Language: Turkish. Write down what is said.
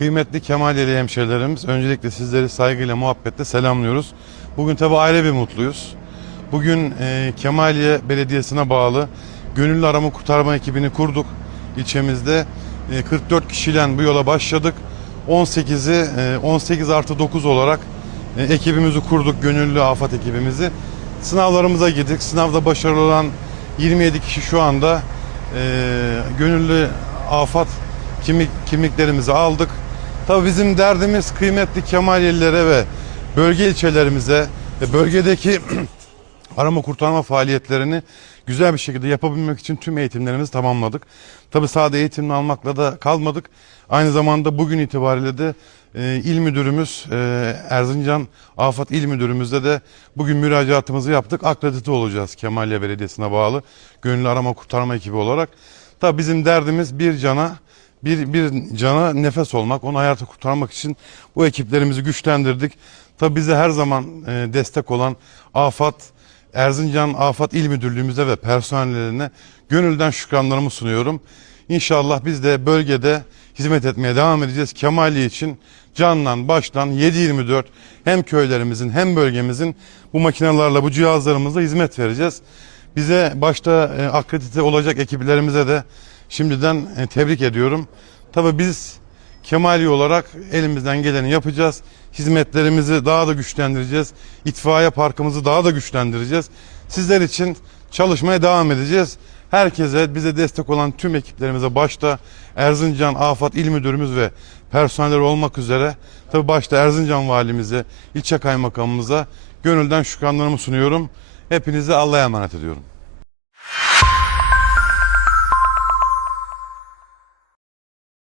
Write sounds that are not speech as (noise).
Kıymetli Kemaliyeli hemşehrilerimiz, öncelikle sizleri saygıyla, muhabbetle selamlıyoruz. Bugün tabi aile bir mutluyuz. Bugün e, Kemaliye Belediyesi'ne bağlı Gönüllü Arama Kurtarma ekibini kurduk ilçemizde. E, 44 kişiyle bu yola başladık. 18'i e, 18 artı 9 olarak e, ekibimizi kurduk, gönüllü afet ekibimizi. Sınavlarımıza girdik. Sınavda başarılı olan 27 kişi şu anda e, gönüllü afet kimlik, kimliklerimizi aldık. Tabii bizim derdimiz kıymetli Kemaliyelilere ve bölge ilçelerimize ve bölgedeki (clears throat) arama kurtarma faaliyetlerini güzel bir şekilde yapabilmek için tüm eğitimlerimizi tamamladık. Tabii sadece eğitimini almakla da kalmadık. Aynı zamanda bugün itibariyle de e, il müdürümüz e, Erzincan Afat İl Müdürümüzde de bugün müracaatımızı yaptık. Akredite olacağız Kemalya Belediyesi'ne bağlı gönüllü arama kurtarma ekibi olarak. Tabii bizim derdimiz bir cana bir, bir cana nefes olmak, onu hayata kurtarmak için bu ekiplerimizi güçlendirdik. Tabii bize her zaman e, destek olan AFAD, Erzincan AFAD İl Müdürlüğümüze ve personellerine gönülden şükranlarımı sunuyorum. İnşallah biz de bölgede hizmet etmeye devam edeceğiz. Kemali için candan baştan 7-24 hem köylerimizin hem bölgemizin bu makinelerle bu cihazlarımızla hizmet vereceğiz. Bize başta e, akredite olacak ekiplerimize de şimdiden e, tebrik ediyorum. Tabii biz Kemali olarak elimizden geleni yapacağız. Hizmetlerimizi daha da güçlendireceğiz. İtfaiye parkımızı daha da güçlendireceğiz. Sizler için çalışmaya devam edeceğiz. Herkese bize destek olan tüm ekiplerimize başta Erzincan Afat İl Müdürümüz ve personelleri olmak üzere tabii başta Erzincan Valimize, ilçe kaymakamımıza gönülden şükranlarımı sunuyorum. Hepinize Allah'a emanet ediyorum.